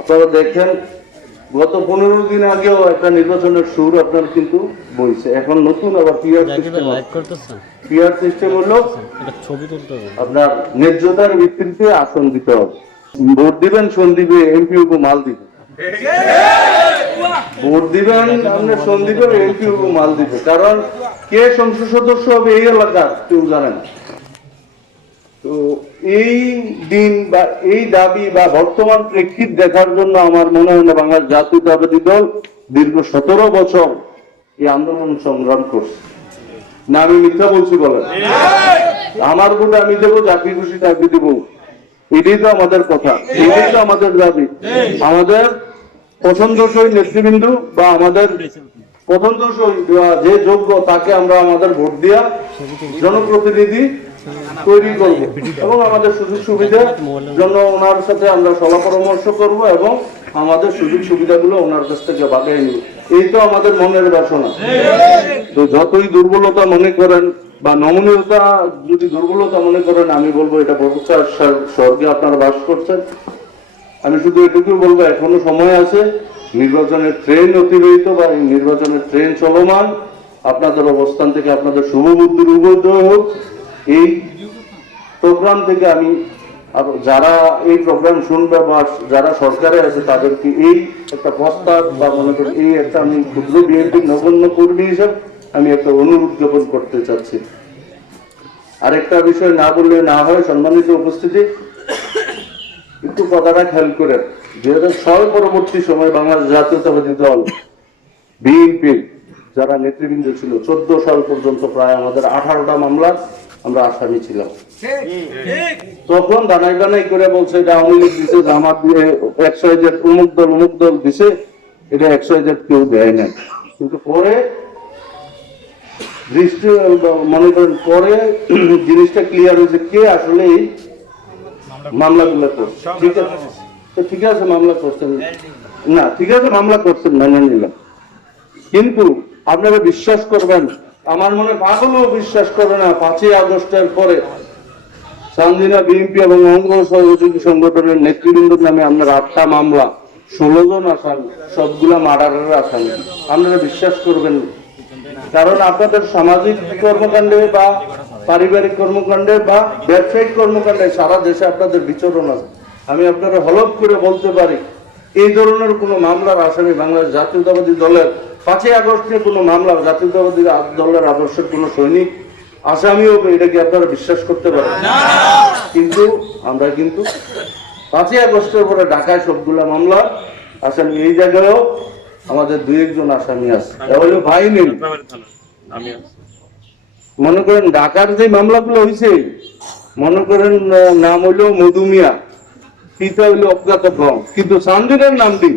আপনারা দেখেন গত পনেরো দিন আগেও একটা নির্বাচনের সুর আপনার কিন্তু বইছে। এখন নতুন আবার পিআর সিস্টেম পিআর সিস্টেম হলো আপনার ন্যায্যতার ভিত্তিতে আসন দিতে হবে। ভোট দিবেন সন্দীপে এমপি উপ মাল দিবে। ভোট দিবেন আপনার সন্দীপে এমপি উপ মাল দিবে কারণ কে সংসদ সদস্য হবে এই এলাকার কেউ জানে না। তো এই দিন বা এই দাবি বা বর্তমান প্রেক্ষিত দেখার জন্য আমার মনে হয় না বাংলার জাতীয়তাবাদী দল দীর্ঘ সতেরো বছর এই আন্দোলন সংগ্রাম করছে। না, আমি মিথ্যা বলছি, বলেন। আমার ভোট আমি দেবো চাকরি খুশি চাকরি দেবো। এটাই তো আমাদের কথা, এটাই তো আমাদের দাবি। আমাদের পছন্দসই নেতৃবৃন্দ বা আমাদের পছন্দসই যে যোগ্য তাকে আমরা আমাদের ভোট দিয়া জনপ্রতিনিধি তৈরি করব। এবং আমাদের সুযোগ সুবিধার জন্য ওনার সাথে আমরা সলা পরামর্শ করব এবং আমাদের সুযোগ সুবিধাগুলো ওনার কাছ থেকে বাগাই নিব এই তো আমাদের মনের বাসনা। তো যতই দুর্বলতা মনে করেন বা নমনীয়তা যদি দুর্বলতা মনে করেন, আমি বলব এটা বরুচার স্বর্গে আপনারা বাস করছেন। আমি শুধু এটুকুই বলব, এখনও সময় আছে। নির্বাচনের ট্রেন অতিবাহিত বা নির্বাচনের ট্রেন চলমান। আপনাদের অবস্থান থেকে আপনাদের শুভ বুদ্ধির উদয় হোক। এই প্রোগ্রাম থেকে আমি আর যারা এই প্রোগ্রাম শুনবে বা যারা সরকারে আছে, তাদেরকে এই একটা প্রস্তাব বা মনে করি এই একটা আমি ক্ষুদ্র বিএনপি নগণ্য কর্মী হিসেবে আমি একটা অনুরোধ জ্ঞাপন করতে চাচ্ছি। আরেকটা বিষয় না বললে না হয়, সম্মানিত উপস্থিতি, একটু কথাটা খেয়াল করে দুই হাজার ছয় পরবর্তী সময় বাংলাদেশ জাতীয়তাবাদী দল, বিএনপি, যারা নেতৃবৃন্দ ছিল, চোদ্দ সাল পর্যন্ত প্রায় আমাদের আঠারোটা মামলা আমরা আসামি ছিলাম। তখন দানাই দানাই করে বলছে এটা আওয়ামী লীগ দিছে জামাত দিয়ে একশো হাজার অমুক দল অমুক দল দিছে এটা একশো হাজার কেউ দেয় না কিন্তু পরে দৃষ্টি মনে করেন পরে জিনিসটা ক্লিয়ার হয়েছে কে আসলে এই মামলাগুলো করছে। ঠিক আছে? তো ঠিক আছে মামলা করছেন। না ঠিক আছে মামলা করছেন মেনে নিলাম। কিন্তু আপনারা বিশ্বাস করবেন আমার মনে পাগলও বিশ্বাস করে না, পাঁচই আগস্টের পরে সান্দিনা বিএনপি এবং অঙ্গ সহযোগী সংগঠনের নেতৃবৃন্দের নামে আপনার আটটা মামলা, ষোলো জন আসামি, সবগুলা মার্ডারের আসামি। আপনারা বিশ্বাস করবেন কারণ আপনাদের সামাজিক কর্মকাণ্ডে বা পারিবারিক কর্মকাণ্ডে বা ব্যবসায়িক কর্মকাণ্ডে সারা দেশে আপনাদের বিচরণ আছে। আমি আপনারা হলপ করে বলতে পারি, এই ধরনের কোনো মামলার আসামি বাংলাদেশ জাতীয়তাবাদী দলের পাঁচই আগস্টে কোনো মামলা জাতীয়তাবাদী দলের আদর্শের কোনো সৈনিক আসামি হবে এটা কি আপনারা বিশ্বাস করতে পারেন? কিন্তু আমরা কিন্তু পাঁচই আগস্টের পরে ঢাকায় সবগুলা মামলা আসামি এই জায়গায়ও আমাদের দুই একজন আসামি আছে। হলো ভাই নেই মনে করেন ঢাকার যে মামলাগুলো হয়েছে মনে করেন নাম হইল মধুমিয়া পিতা হইল অজ্ঞাত কিন্তু সান্দিনের নামটি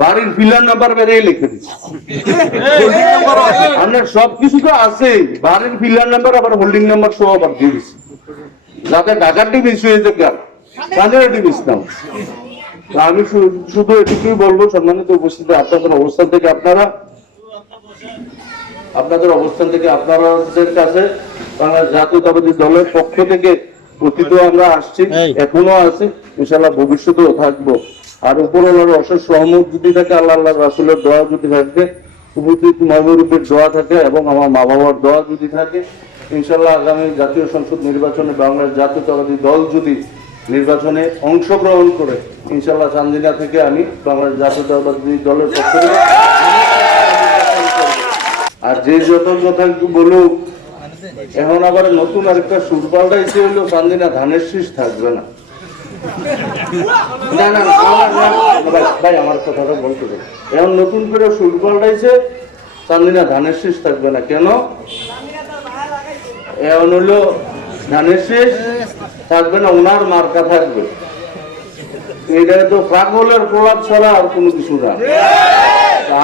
বাড়ির পিলার নাম্বার বেরিয়ে লিখে দিচ্ছে। আপনার সবকিছু তো আছে। বাড়ির পিলার নাম্বার আবার হোল্ডিং নাম্বার সহ আবার দিয়ে দিচ্ছে। যাতে ঢাকার ডিভিস হয়ে যাবে আর সান্দিনের ডিভিস নাও আমি শুধু এটুকুই বলব সম্মানিত উপস্থিতি আপনাদের অবস্থান থেকে আপনারা আপনাদের অবস্থান থেকে আপনাদের কাছে বাংলাদেশ জাতীয়তাবাদী দলের পক্ষ থেকে অতীত আমরা আসছি। এখনও আছি। ইনশাল্লাহ ভবিষ্যতেও থাকব। আর উপরওয়ালার অশেষ সহমত যদি থাকে, আল্লাহ আল্লাহ রাসুলের দোয়া যদি থাকে, উপস্থিত মহবরূপের দোয়া থাকে এবং আমার মা বাবার দোয়া যদি থাকে ইনশাল্লাহ আগামী জাতীয় সংসদ নির্বাচনে বাংলাদেশ জাতীয়তাবাদী দল যদি নির্বাচনে অংশগ্রহণ করে ইনশাল্লাহ চান্দিনা থেকে আমি বাংলাদেশ জাতীয়তাবাদী দলের পক্ষ থেকে আর যে যত কথা বলুক, এখন আবার নতুন আরেকটা সুর পাল্টাইছে হলো, চান্দিনা ধানের শীষ থাকবে না। না না আমার- ভাই, আমার কথাটা বলতে এখন নতুন করে সুর পাল্টাইছে চান্দিনা ধানের শীষ থাকবে না। কেন? এখন হলো ধানের শীষ থাকবে না ওনার মার্কা থাকবে। এটা তো প্রাগলের প্রলাপ ছাড়া আর কোনো কিছু না।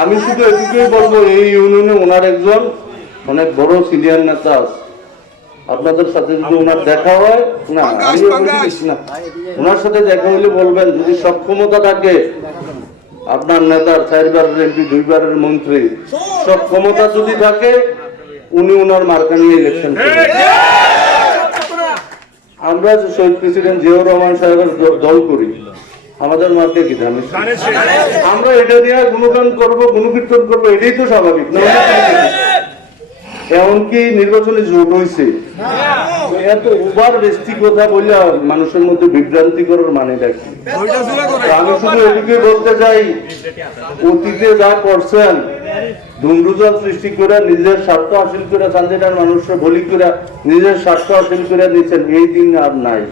আমি শুধু এটুকুই বলব এই ইউনিয়নে ওনার একজন অনেক বড় সিনিয়র নেতা আছে। আপনাদের সাথে যদি ওনার দেখা হয় না আমি না। ওনার সাথে দেখা হলে বলবেন যদি সক্ষমতা থাকে আপনার নেতার চারবারের এমপি দুইবারের মন্ত্রী সক্ষমতা যদি থাকে উনি ওনার মার্কা নিয়ে ইলেকশন আমরা যে শহীদ প্রেসিডেন্ট জিয়াউর রহমান সাহেবের দল করি আমাদের মার্কে কি ধানের আমরা এটা নিয়ে গুণগান করব গুণকীর্তন করব এটাই তো স্বাভাবিক। এমনকি নির্বাচনে জোট হয়েছে। এত উবার বেস্তি কথা বললে মানুষের মধ্যে বিভ্রান্তি করার মানে দেখি। আমি শুধু এদিকে বলতে চাই, অতীতে যা করছেন ধুমরুজল সৃষ্টি করে নিজের স্বার্থ হাসিল করে চান্দিনার মানুষের বলি করে নিজের স্বার্থ হাসিল করে নিচ্ছেন এই দিন আর নাই।